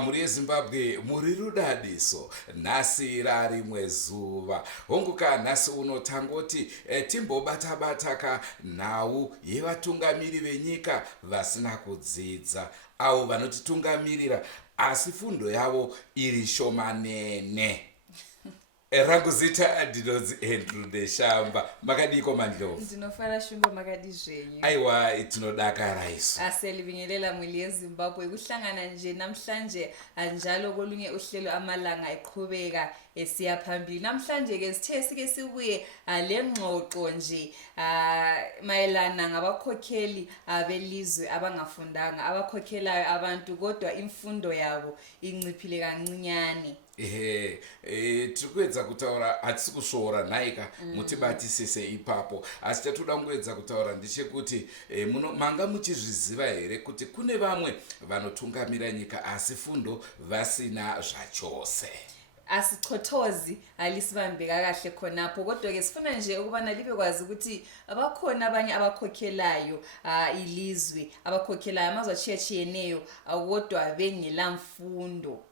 Mhuri yeZimbabwe muri rudadiso, nhasi rarimwe zuva. Honguka nhasi uno tangoti timbobata-bata nhau yevatungamiri venyika vasina kudzidza, avo vanotitungamirira asi fundo yavo iri shomanene. Rangu zita ndinonzi Andrew Deshamba. Makadiko Mandlovu? Ndinofara Shumba, makadi zvenyu? Aiwa, tinodakara isu. Asiyalibingelela Mwili yeZimbabwe kuhlangana nje namhlanje anjalo kolunye uhlelo amalanga eqhubeka esiya phambili. Namhlanje ke sithe sike sibuye lengxoxo nje mayelana ngabakhokheli abelizwe abangafundanga, abakhokhelayo abantu kodwa imfundo yabo inciphile kancinyane. Tirikuedza kutaura, hatisi kusvoora nhaika mutibatisise ipapo, asi tatoda kungoedza kutaura ndechekuti manga muchizviziva here kuti kune vamwe vanotungamira nyika asi fundo vasina zvachose. Asichothozi alisibambeka kahle khonapho, kodwa ke sifuna nje ukubana libe kwazi ukuthi abakhona abanye abakhokhelayo ilizwe, abakhokhelayo amazwe achiyachiyeneyo kodwa bengela mfundo.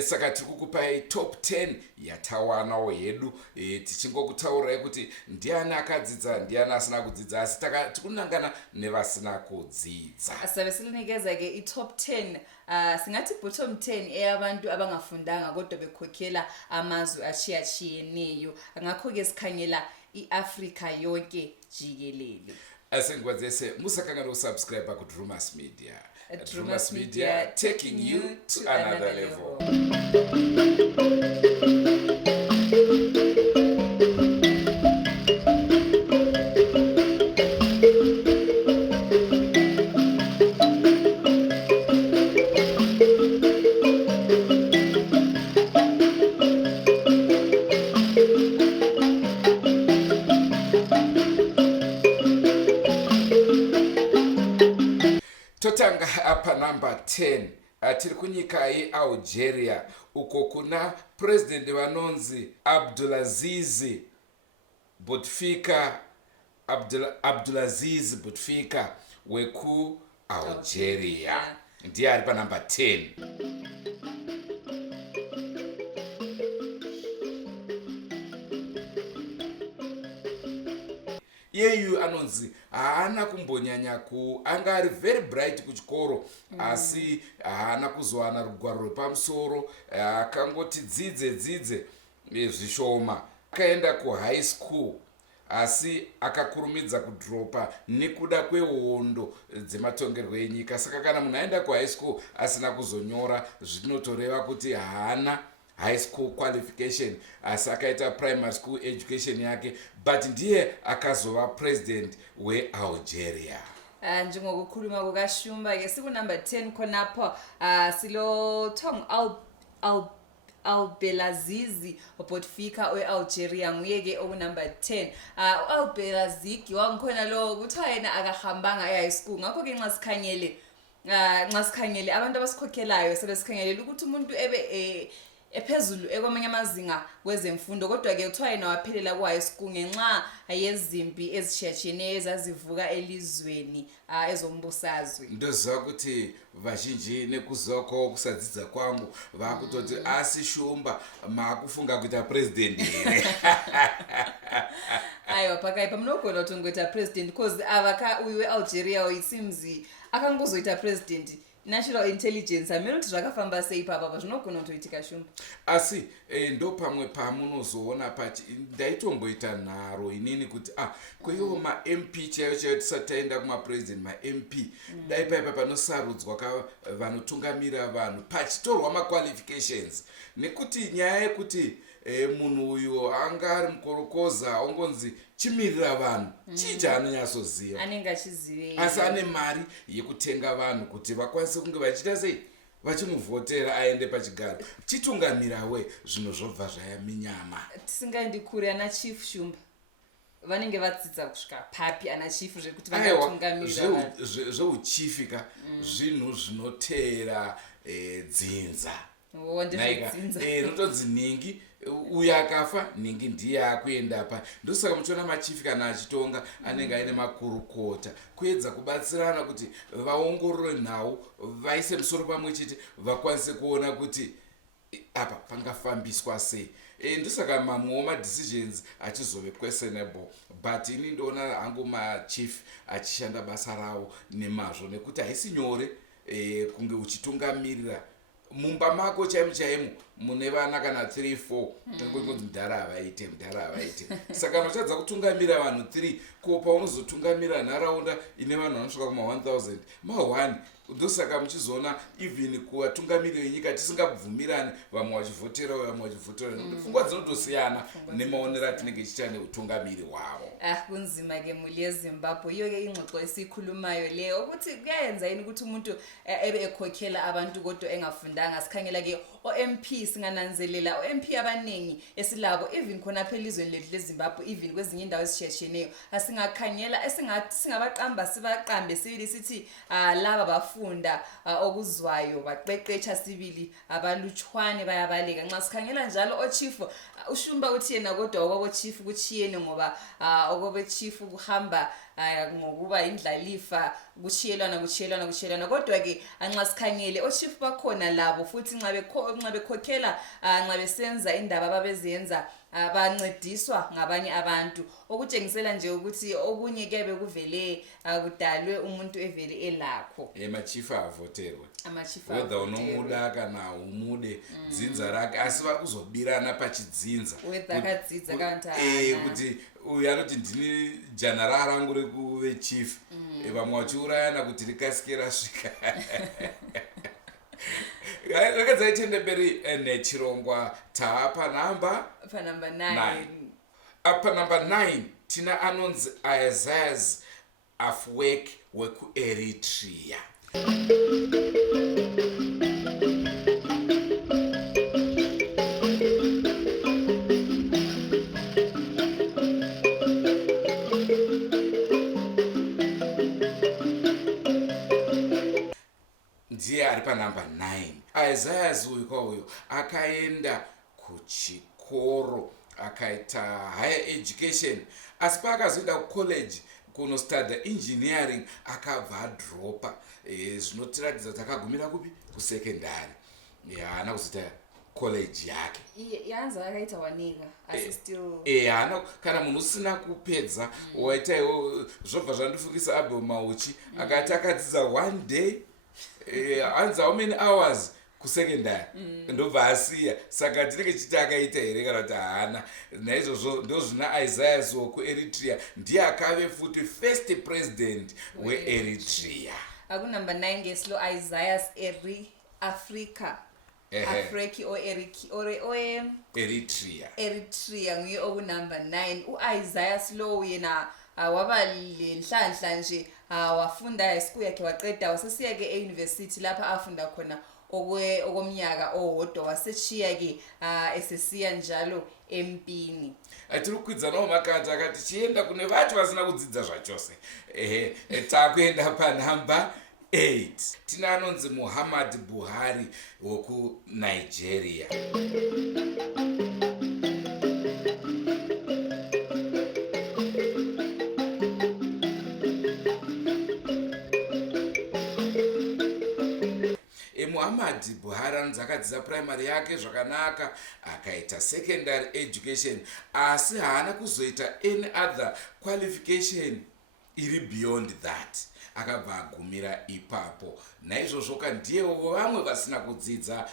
Saka tiri kukupai top 10 yatawanawo yedu, tichingokutaurai kuti ndiani akadzidza ndiani asina kudzidza, asi tikunangana nevasina kudzidza. Asabe silinikeza ke i-top 10 singathi bottom 10 eyabantu abangafundanga kodwa bekhokhela amazwe achiyachiyeneyo. Ngakho ke sikhangela iAfrika yonke jikelele. Asengwazese musakangana usubscribe ku Drumas Media. Drumas Media, taking you to another level. Totanga apa number 10. Tiri kunyika yeAlgeria uko kuna president vanonzi Abdulaziz Bouteflika weku Algeria. Ndiye ari pa number 10. Yeyu anonzi haana kumbonyanya anga ari very bright kuchikoro, asi haana kuzowana rugwaro rwepamusoro, akangoti dzidze zvishoma. Akaenda kuhigh school asi akakurumidza kudropa nekuda kwehondo dzematongerwo enyika. Saka kana munhu aenda kuhigh school asina kuzonyora, zvinotoreva kuti haana high school qualification, asi akaita primary school education yake, but ndiye akazova president weAlgeria. Njengokukhuluma kukaShumba ke siku number 10 khonapho silo Thong Abdelaziz Bouteflika weAlgeria nguye ke oku number 10. Abdelaziz wangikhona lo kuthiwa yena akahambanga e-high school, ngakho ke nxa sikhangele abantu abasikhokhelayo sebesikhangelela ukuthi umuntu ebe ephezulu ekwamanye amazinga kwezemfundo, kodwa ke kuthiwa yena waphelela ku-high school ngenxa yezimpi ezishiyatshiyeneyo ezazivuka elizweni ezombusazwe. Ndoziva kuti vazhinji nekuzoko kusadzidza kwangu vakutoti asi Shumba makufunga kuita president here. Aiwa, pakaipa munogona kuti ngoita president because avaka uyu weAlgeria it seems akangozoita president. National intelligence amene kuti zvakafamba sei papa zvinogona kutoitika Shumba. Asi ndo pamwe pamunozoona pachi ndaitomboita nharo inini kuti kweiwo ma-MP chaiyo tisati taenda kuma-president ma-MP dai paipa panosarudzwa vanotungamira vanhu pachitorwa ma-qualifications, nekuti nyaya yekuti munhu uyu anga ari mukorokoza ongonzi chimirira vanhu chii chaanonyatsoziva, anenge achizivei, asi ane mari yekutenga vanhu kuti vakwanise kunge vachiita sei, vachimuvhotera aende pachigaro chitungamirawe. Zvinhu zvobva zvayaminyama. Tisingaendi kure ana chief Shumba vanenge vadzidza kusvika papi ana chief zvekuti vangatungamirira zveuchifika zvinhu zvinoteera dzinza. notonzi ningi uyo akafa ningi ndiye akuenda pa. Ndosaka muchiona machifi kana achitonga anenge aine makurukota kuedza kubatsirana kuti vaongorore nhau, vaise musoro pamwe chete, vakwanise kuona kuti apa pangafambiswa sei. Ndosaka mamwewo madecisions achizove questionable, but ini ndoona hangu machief achishanda basa ravo nemazvo, nekuti haisi nyore kunge uchitungamirira mumba mako chaimo chaimo mune vana kana 3-4 tangonzi mudhara havaite. Saka unotadza kutungamira vanhu 3 ko paunozotungamira nharaunda ine vanhu vanosvika kuma 1000 ma1. Ndosaka muchizoona even kuvatungamiri venyika tisingabvumirani, vamwe vachivhotera vamwe vachivhotera, pfungwa dzinotosiyana nemaonero atinenge tichiita neutungamiri hwavo. Kunzima ke muli yeZimbabwe iyo ke ingxoxo esikhulumayo leyo ukuthi kuyayenza yini ukuthi umuntu ebe ekhokhela abantu kodwa engafundanga. Sikhangela ke o-MP, singananzelela o-MP abaningi esilabo even khona phela izweni lethu leZimbabwe, even kwezinye indawo ezishiyashiyeneyo, asingakhangela esingathi singabaqamba sibaqambe sibili sithi laba bafunda okuzwayo baqeqetsha sibili abalutshwane bayabaleka. Nxa sikhangela njalo ochief ushumba uthi yena kodwa okwabo chief kuchiyene ngoba okwabo chief kuhamba ngokuba indlalifa kuchiyelwana. Kodwa ke anxa sikhangele ochief bakhona labo futhi nxa bekhokhela nxa besenza indaba ababezenza bancediswa ngabanye abantu, okutshengisela nje ukuthi okunye kuyabe kuvele kudalwe umuntu evele elakho. Machifa avoterwe whether unomuda kana umude dzinza rake, asi vakuzobirana pachidzinza kuti uyu anoti ndini janara rangu rekuve chief, vamwe vachiurayana kuti rikasike rasvika. Rakadzaitende mberi nechirongwa taapa panamba 9. Panamba 9 tina anonzi Isaias Afwerki wekuEritrea. Ndiye ari panamba 9. Isaias uyu kwauyo akaenda kuchikoro akaita higher education, asi paakazoenda kucollege kunostudy engineering akabva adropa. Zvinotiratidza kuti akagumira kupi? Kusekendari. Haana kuzoita college yake. Yanza akaita wanika asi still haana kana munhu usina kupedza waita zvobva zvandifukisa Abel Mauchi akati akadzidza 1 day anza how many hours kusekendari ndobva asiya. Saka tinenge chiti akaita here kana kuti haana. Naizvozvo ndo zvina Isaias wekuEritrea ndiye akave futi first president weEritrea. Akunamba 9 ngeslo Isaias Afwerki Eritrea nguye okunamba 9. U-Isaias lo yena waba lenhlanhla nje, wafunda high school yakhe waqeda wasesiya ke e-university lapha afunda khona okomnyaka owodwa, wasechiya ke esesiya njalo empini. Atiri kukwidzanawo makati akati chienda kune vatu vasina kudzidza zvachose. Takuenda panamba 8 tina anonzi Muhammad Buhari wekuNigeria. Muhammad Buhari anonzi akadzidza primary yake zvakanaka, akaita secondary education, asi haana kuzoita any other qualification iri beyond that. Akabva agumira ipapo. Naizvozvo kandiyewo vamwe vasina kudzidza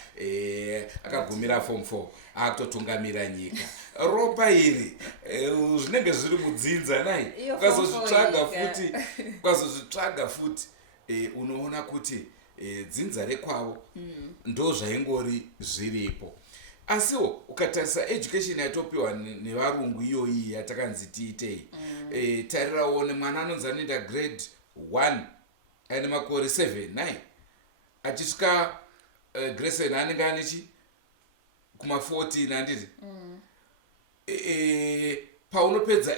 akagumira form 4 akutotungamira nyika. Ropa iri zvinenge zviri mudzinza nai. Ukazozvitsvaga futi unoona kuti dzinza rekwavo ndo zvaingori zviripo. Asiwo ukatarisa education yatopiwa nevarungu iyoyi yatakanzi tiitei, tarirawo mwana anonzi anoenda grade 1 aine makore 7-9 achisvika grade 7 anenge anechi kuma 14 handiti. Paunopedza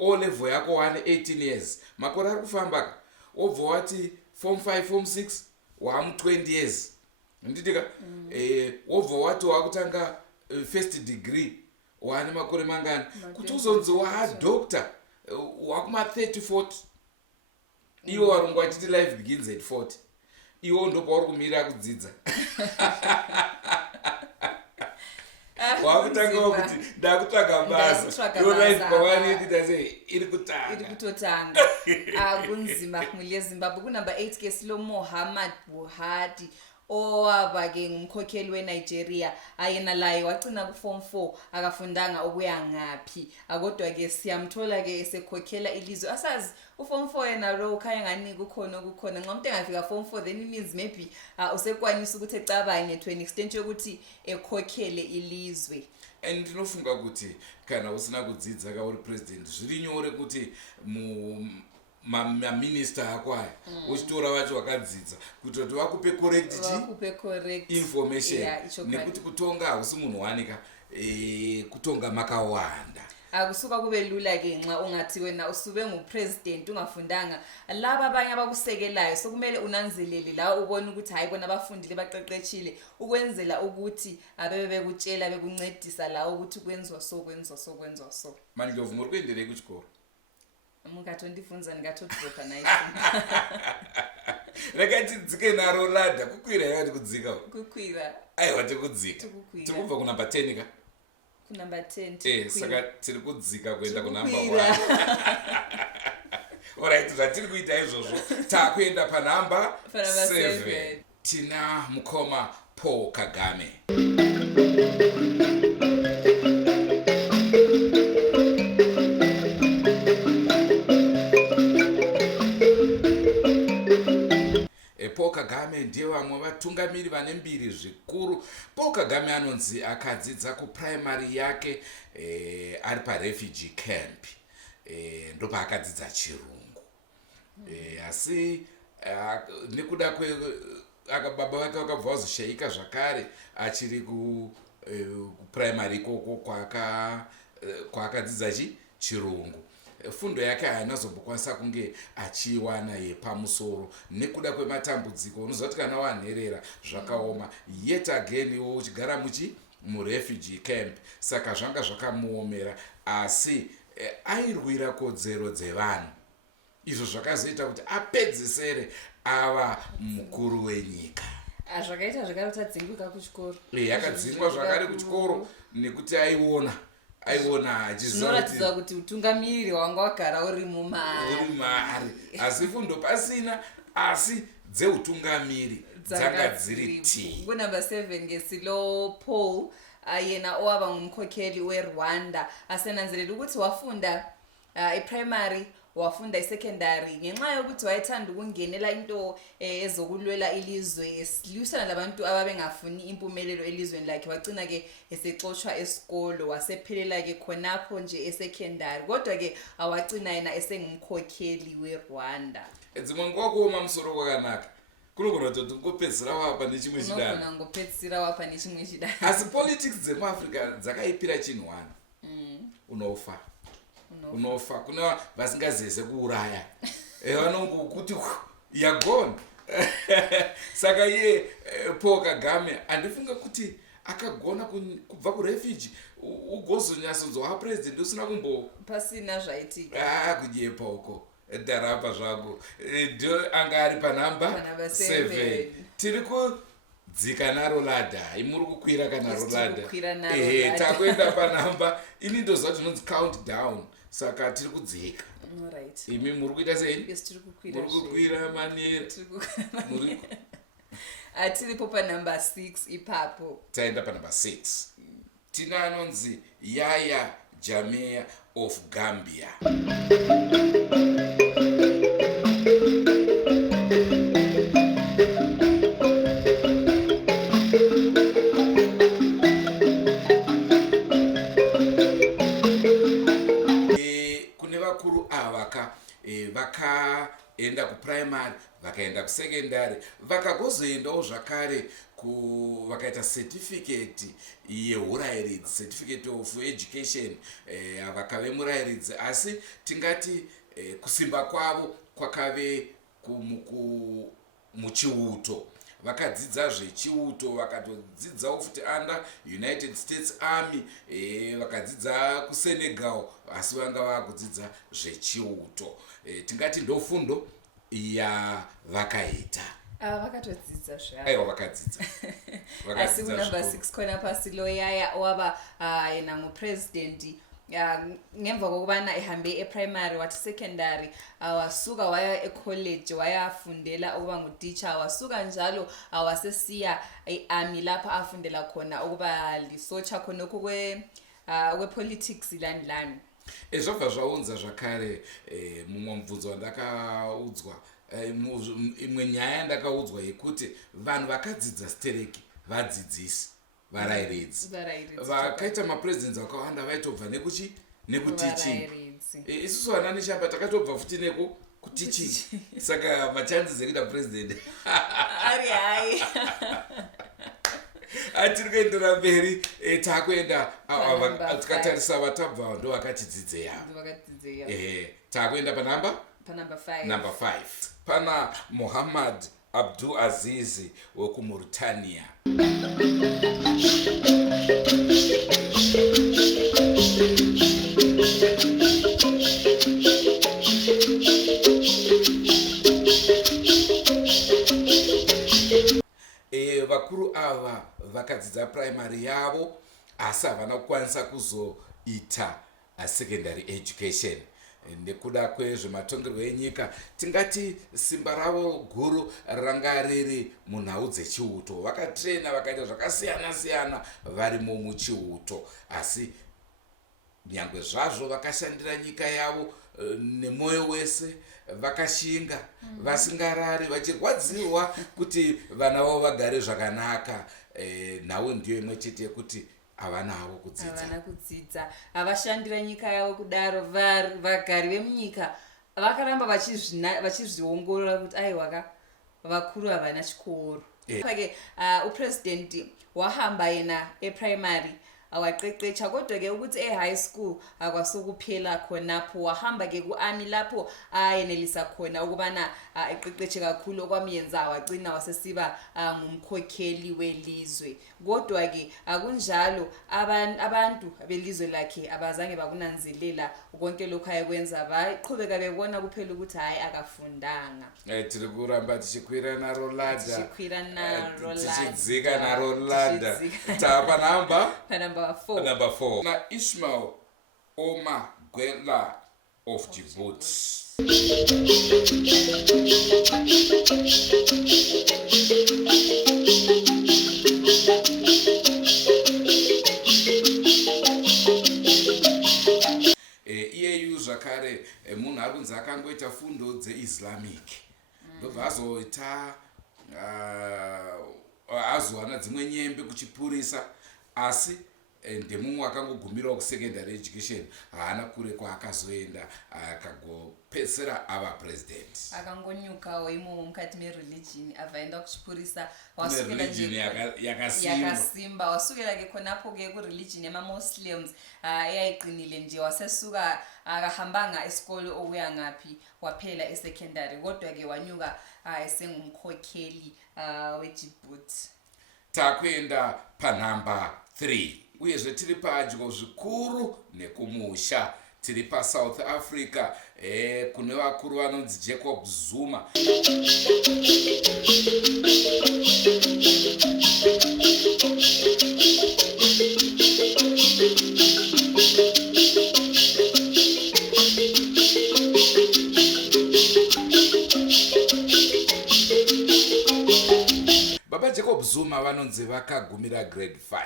O level yako wane 18 years, makore ari kufamba, wobva wati form 5 form 6 wamu 20 years. nditika wobva wati wakutanga first degree wane makore mangani kuti uzonzi waadoctor wakuma 30-40 iwo varungu vachiti life begins at 40 iwo ndopauri kumirira kudzidza wakutangawo kuti ndakutsvaga basa iri kutotanga kunzima mhuri yezimbabwe. Kunumber 8 ke silo Mohammed Buhati owaba ke ngumkhokheli weNigeria. Ayena laye wagcina kuform 4 akafundanga okuya ngaphi, akodwa ke siyamthola ke esekhokhela ilizwe. Asazi uform 4 yena lo khaya ngani kukhona nxa umuntu engafika form 4 then it means maybe usekwanisa ukuthi ecabange to an extent yokuthi ekhokhele ilizwe. And ndinofunga kuti kana usina kudzidza ka uri president zviri nyore kuti maminister akwaya uchitora vacho vakadzidza kuti vakupe correct information nekuti kutonga hausi munhu wanika kutonga makawanda akusuka kube lula ke nxa ungathi wena usube ngupresident ungafundanga. Laba abanye abakusekelayo sokumele unanzelele la ubone ukuthi hayi bona abafundile baqeqeshile ukwenzela ukuthi abebe bekutshela bekuncedisa la ukuthi kwenzwa so. manje ngiyovuma ukuendelea kuchikoro muka 20 nikatodropa naye rakati dzike naro ladha kukwira yakati kudzika kukwira aiwa tikudzika tikubva kunumber 10 ka kunumber 10 saka tiri kudzika kuenda kunumber 1 alright zvatiri kuita izvozvo takuenda panumber 7 tina mukoma Paul Kagame. Paul Kagame ndiye vamwe vatungamiri vane mbiri zvikuru. Paul Kagame anonzi akadzidza kuprimary yake ari parefugee camp, ndopa akadzidza chirungu, asi nekuda baba vake vakabva vazoshaika zvakare achiri kuprimary ikoko kwaakadzidza chirungu. Fundo yake hainazobokwanisa kunge achiwana yepamusoro nekuda kwematambudziko. Unozoti kana wanherera zvakaoma yet again iwo uchigara murefugee camp, saka zvanga zvakamuomera, asi airwira kodzero dzevanhu, izvo zvakazoita kuti apedzisere ava mukuru wenyika. Zvakaita zvakare kuti adzingwe kuchikoro. Akadzingwa zvakare kuchikoro nekuti aiona zvinoratidza kuti utungamiriri wanga wagara uri mumari, asi fundo pasina, asi dzeutungamiri dzanga dziri ti. Kunumber 7 ngesilo Paul yena owaba ngumkhokheli weRwanda asenanzelela ukuthi wafunda iprimary wafunda isecondary ngenxa yokuthi wayethanda ukungenela into ezokulwela ilizwe esilwisana labantu ababengafuni impumelelo elizweni lakhe. Wagcina ke esexoshwa esikolo wasephelela ke khonapho nje esecondary, kodwa ke awagcina yena esengumkhokheli weRwanda. Dzimwe ngokuma msoro kwakanaka kunogona kuti ngopedzisira wapa nechimwe chidano, unogona ngopedzisira wapa nechimwe chidano. Asi politics dzemuAfrica dzakaipira chinhu one, unofa. Kuna vasingazeze kuuraya vanongokuti you're gone. Saka iye Paul Kagame andifunga kuti akagona kubva kurefugee ugozonyasonzwa president usina pasina zvaitika kudyepa uko darapa zvako. Ndio anga ari panumber 7. Tiri kudzika naro ladha, imuri kukwira kanaro ladha. Takuenda panumber ini ndozva tinonzi countdown, saka tiri kudzika. Alright. Imi muri kuita sei? Yes, tiri kukwira. Muri kukwira manera. Muri tiripo panumber 6 ipapo. Taenda panumber 6. Tina anonzi Yahya Jammeh of Gambia. Kune vakuru ava vakaenda kuprimary, vakaenda kusecondary, vakagozoendawo zvakare vakaita certificate yeurairidzi, certificate of education, vakave murairidzi, asi tingati kusimba kwavo kwakave muchiuto. vakadzidza zvechiuto, vakatodzidzawo futi under United States Army, vakadzidza kuSenegal, asi vanga vakudzidza zvechiuto. Tingati ndofundo yavakaita. vakatodzidza aiwa vakadzidza asi kunumber 6 khona phasi loyaya owaba yena ngupresident ngemva kokubana ehambe eprimary wathi secondary wasuka waya ecollege wayafundela ukuba nguteacher, wasuka njalo wasesiya earmy lapha afundela khona ukuba lisocha khonokho kwe-politics landlani. Zvabva zvaunza zvakare mumwe mubvunzo wandakaudzwa, imwe nyaya yandakaudzwa yekuti vanhu vakadzidza stereki vadzidzisi varayiridzi vakaita mapresidents vakawanda vaitobva nekutiching. Isusu vana neshamba takatobva futi nekutiching, saka machances ekuita president ari hai. Tiri kuendera mberi, takuenda tikatarisa vatabva ndo vakatidzidze yavo. Takuenda panamba 5. Pana Muhammad Abdul Aziz wekumauritania. Vakuru ava vakadzidza primary yavo asi havana kukwanisa kuzoita secondary education nekuda kwezvematongerwo enyika. Tingati simba ravo guru ranga riri munhau dzechiuto, vakatrena vakaita zvakasiyana siyana varimo muchiuto, asi nyangwe zvazvo vakashandira nyika yavo nemwoyo wese, vakashinga vasingarari vachirwadziwa kuti vana vavo vagare zvakanaka. Nhau ndiyo imwe chete yekuti havana havo kudzidza, havashandira nyika yavo kudaro. Vagari vemunyika vakaramba vachizviongorora kuti aiwa vakuru havana chikoro. Pake upresident wahamba yena eprimary waqeqesha, kodwa ke ukuthi high school akwasokuphela khonapo, wahamba ke ku-army lapho ayenelisa khona ukubana eqeqeshe kakhulu okwamenza wagcina wasesiba ngumkhokheli welizwe. Kodwa ke akunjalo, abantu belizwe lakhe abazange bakunanzelela konke lokho ayekwenza, baqhubeka bebona kuphela ukuthi hayi akafundanga. Tiri kuramba tichikwira naro ladder, tichidzika ladder, naro ladder. Tapa number 4. Number 4. Na Ismail Omar Gwela of Djibouti. Iyeyu zvakare munhu ari kunzi akangoita fundo dzeIslamic, ndobva azoita azowana dzimwe nyembe kuchipurisa, asi ndemumwe akangogumirawo kusecondary education, haana kure kwaakazoenda akagopedzisira ava president. Akangonyukawo imomo mukati mereligion, abvaenda kuchipurisa, yakasimba, wasukira ke khonapo ke kureligion yamamuslims yayiqinile nje, wasesuka akahambanga esikolo okuya ngaphi, waphela esecondary, kodwa ke wanyuka esengumkhokheli weDjibouti. Takuenda panamba 3, uyezve tiri padyo zvikuru nekumusha. Tiri paSouth Africa, kune vakuru vanonzi Jacob Zuma. Baba Jacob Zuma vanonzi vakagumira grade 5.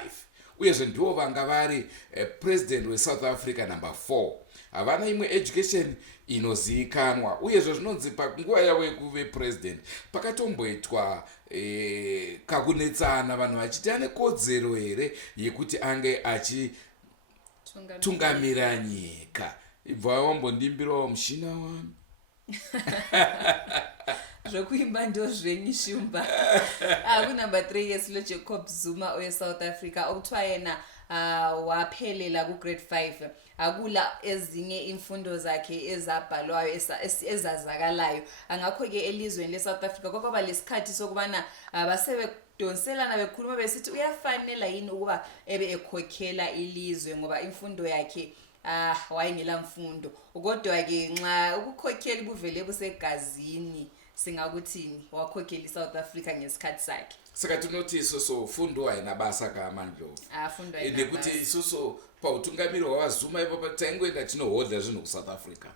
Uyezve ndivo vanga vari president weSouth Africa number 4. Havana imwe education inozivikanwa. Uyezve zvinonzi panguva yavo yekuve president pakatomboitwa kakunetsana, vanhu vachiti ane kodzero here yekuti ange achitungamira nyika. Ibva wambondimbirawo mushina wami. Zvokuimba ndo zvenyu shumba. Kunumber 3 yesilo Jacob Zuma weSouth Africa, okuthiwa yena waphelela ku grade 5 akula ezinye imfundo zakhe ezabhalwayo ezazakalayo angakho ke elizweni leSouth Africa kwaba lesikhathi sokubana basebedonselana bekhuluma besithi uyafanela yini ukuba ebe ekhokhela ilizwe ngoba imfundo yakhe wayengela mfundo kodwa ke nxa ukukhokhela kuvele busegazini singakuthini wakhokhela iSouth Africa ngesikhathi sakhe sakathi nothi isoso fundo ayinabasa kaMandlovu fundo ayinabasa nekuthi isoso pautungamiri wavazuma ipapo taingoenda tinohodha zvinhu kuSouth Africa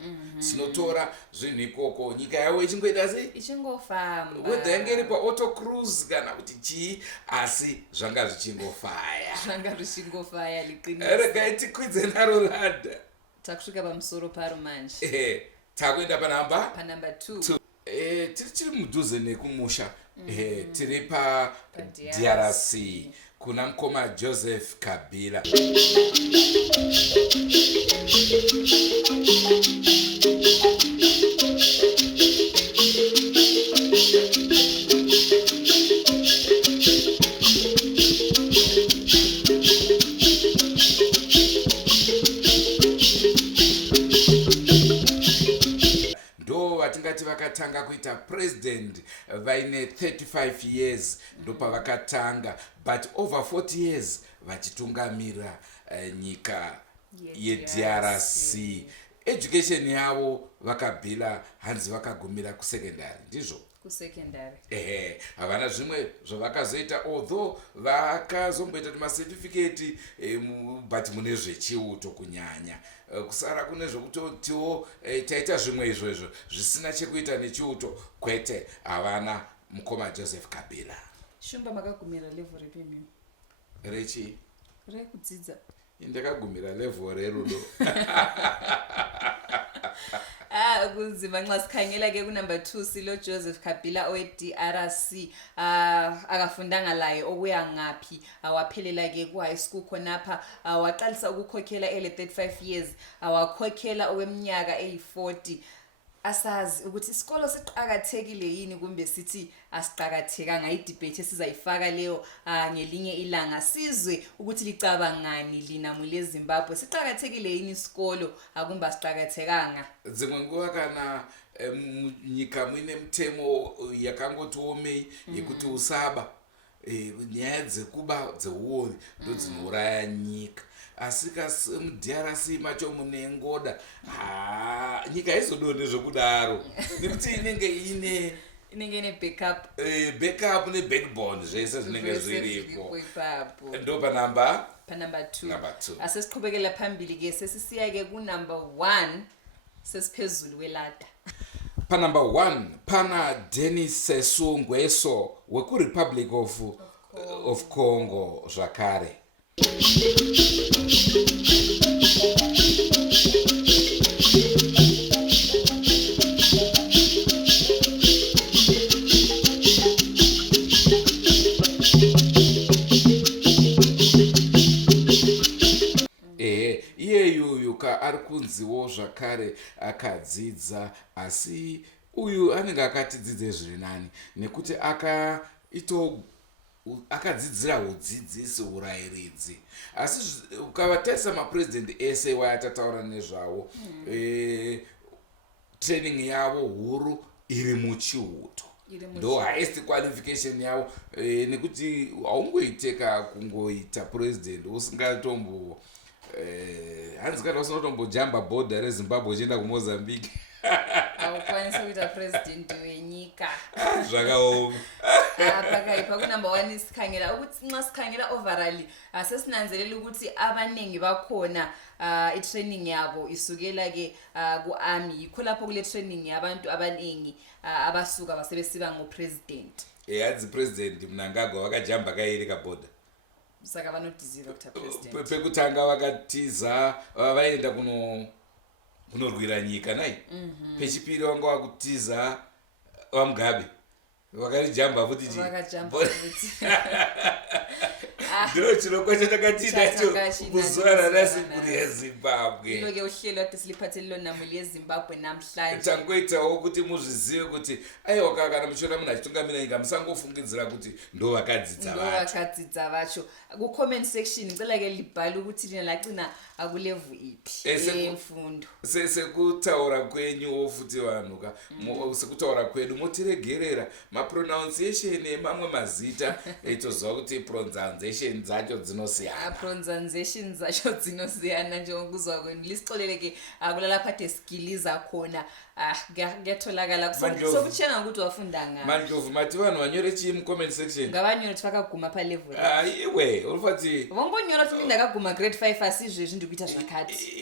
tinotora zvinhu ikoko nyika yavo ichingoita sei ichingofamba wedha yange iri paauto-cruise kana kuti chii asi zvanga zvichingofaya liqiniso regai tikwidze naro ladha takusvika pamusoro paro manje takuenda panamba 2 tiri mudhuze nekumusha tiri paDRC kuna mukoma Joseph Kabila vatingati vakatanga kuita president vaine 35 years ndopa vakatanga but over 40 years vachitungamira nyika yeDRC education yavo vakabhila hanzi vakagumira kusekendari ndizvo kusekendari havana zvimwe zvavakazoita although vakazomboita macertificate but mune zvechiuto kunyanya kusara kune zvokutotiwo taita zvimwe izvozvo zvisina chekuita nechiuto kwete havana mukoma Joseph Kabila shumba makagumira level repi mimi rechi rekudzidza ndakagumira level rerudo kunzima nxa sikhangela ke kunumber 2 silo Joseph Kabila oweDRC akafundanga laye okuya ngaphi waphelela ke ku high school khonapha waqalisa ukukhokhela ele 35 years wakhokhela okweminyaka eyi40 asazi ukuthi isikolo siqhakathekile yini kumbe sithi asiqhakathekanga idebate esizayifaka leyo ngelinye ilanga sizwe ukuthi licabangani lina mule Zimbabwe siqhakathekile yini isikolo akumbe asiqhakathekanga dzimwe nguva kana nyika muine mtemo yakangoti omei yekuti usaba nyaya dzekuba dzeuori ndo dzinouraya nyika asi muDRC macho mune ngoda nyika haizodoo nezvokudaro nekuti inenge ine backup nebackbone zvese zvinenge zviripo ndo panamba 2 asesiqhubekela phambili ke sesisiya ke kunumber 1 sesiphezulu welada panumber 1 pana Denis Sassou Nguesso wekuRepublic of Congo zvakare iyeyuyu ari kunziwo zvakare akadzidza asi uyu anenge akatidzidze zviri nani nekuti akadzidzira udzidzisi urayiridzi asi ukavatarisa mapresident ese wayatataura nezvavo training yavo huru iri muchiuto ndo highest qualification yavo nekuti haungoiteka kungoita president usingatombo hanzi kana usinotombojamba bhodha reZimbabwe uchienda kuMozambique haukwanisi kuita president wenyika zvakaoma pakaipa kunumber 1 sikhangela ukuthi nxa sikhangela overall asesinanzelela ukuthi abaningi bakhona i-training yabo isukela ke ku-army yikho lapho kule training yabantu abaningi abasuka basebesiba ngo-president hadzi president Mnangagwa wakajamba kairi kabhodha saka vanodizira kuti president pekutanga vakatiza vaenda kunorwira nyika nai pechipiri vanga vakutiza vaMugabe vakarijamba futi Ndiro chirongwa chatakati nacho kuzuva ranhasi mhuri yezimbabwe. Ilo-ke uhlelo kade siliphathele lona mhuri yezimbabwe namhlanje. Tangoitawo kuti muzvizive kuti aiwa kana muchiona munhu achitungamira nyika musangofungidzira kuti ndo vakadzidza vacho. Ku-comment section ngicela-ke libhale ukuthi lina lagcina akulevu ipi yemfundo. Sekutaura kwenyu futi vanhu ka sekutaura kwedu motiregerera mapronunciation emamwe mazita toziva kuti pronunciation dzacho dzinosiyana njengokuzwa kwenu lisixoleleke akulala phathe skills akhona kuyatholakala sokuchena ukuthi wafunda ngani Mandlovu mati vanhu vanyore chii mucomment section ngavanyore kuti vakaguma palevel iwe urifati vongonyora kuti ndakaguma grade 5 asi izvezvi ndikuita zvakati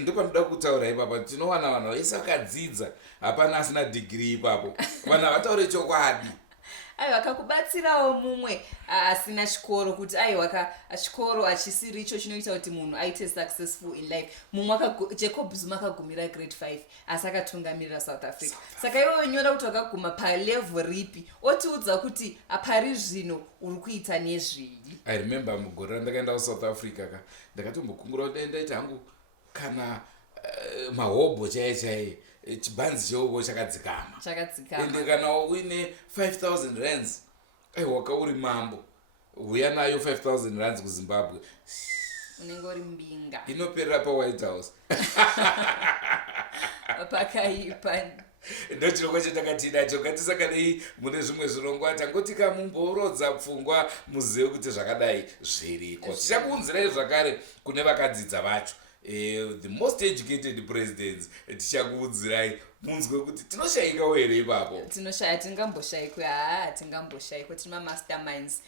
ndopanoda kutaura ipapa tinowana vanhu vese vakadzidza hapana asina degree ipapo vanhu havataure chokwadi aiwa kakubatsirawo mumwe asina chikoro kuti aiwa chikoro achisiri icho chinoita kuti munhu aite successful in life. Mumwe Jacob Zuma akagumira grade 5 asi akatungamirira South Africa. Saka iwe wenyora kuti wakaguma palevel ripi otiudza kuti apari zvino uri kuita nezvii. I remember mugore randakaenda kuSouth Africa ka ndakatombokungura kuti ndaita hangu kana mahobho chaiye chibhanzi chehobo chakadzikama ende kana uine 5,000 rands aiwaka uri mambo uya nayo 5,000 rands kuZimbabwe unenge uri mbinga inoperera paWhite House pakaipa ndochirongwa chatakati nacho ngatisakanei mune zvimwe zvirongwa tangoti kamumborodza pfungwa muzive kuti zvakadai zviriko tichakuunzirai zvakare kune vakadzidza vacho the most educated presidents tichakuudzirai munzwe kuti tinoshayikawo here ipapo tinoshaya tingamboshayikwe tingamboshayikwe tina masterminds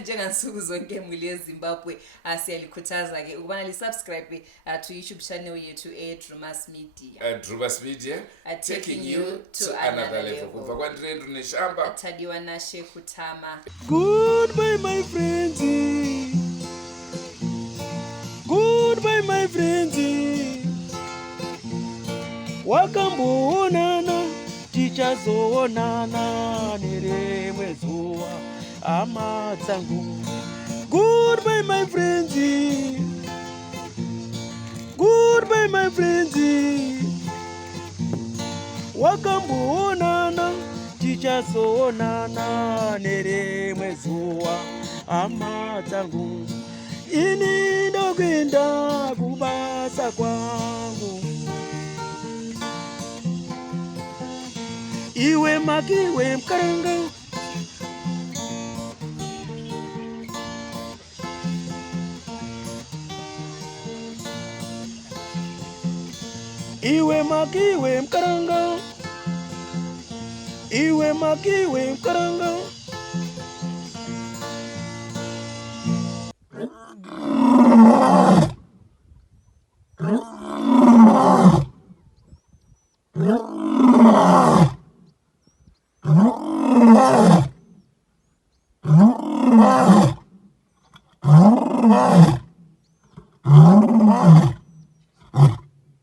njengansuku zonke mhuri yeZimbabwe siyalikhuthaza-ke ukubana lisubscribe to YouTube channel yethu Drumas Media. Drumas Media taking you to another level. Kubva kwandirendu neshamba Tadiwa nashe kutama. Goodbye my friends. Goodbye my friends. Wakamboonana tichazoonana nerimwe zuva hama dzangu. Goodbye my friends. Goodbye my friends. Wakamboonana tichazoonana nerimwe zuva hama dzangu. Ini ndokwenda kubasa kwangu. Iwe makiwe mkaranga. Iwe makiwe mkaranga. Iwe makiwe mkaranga.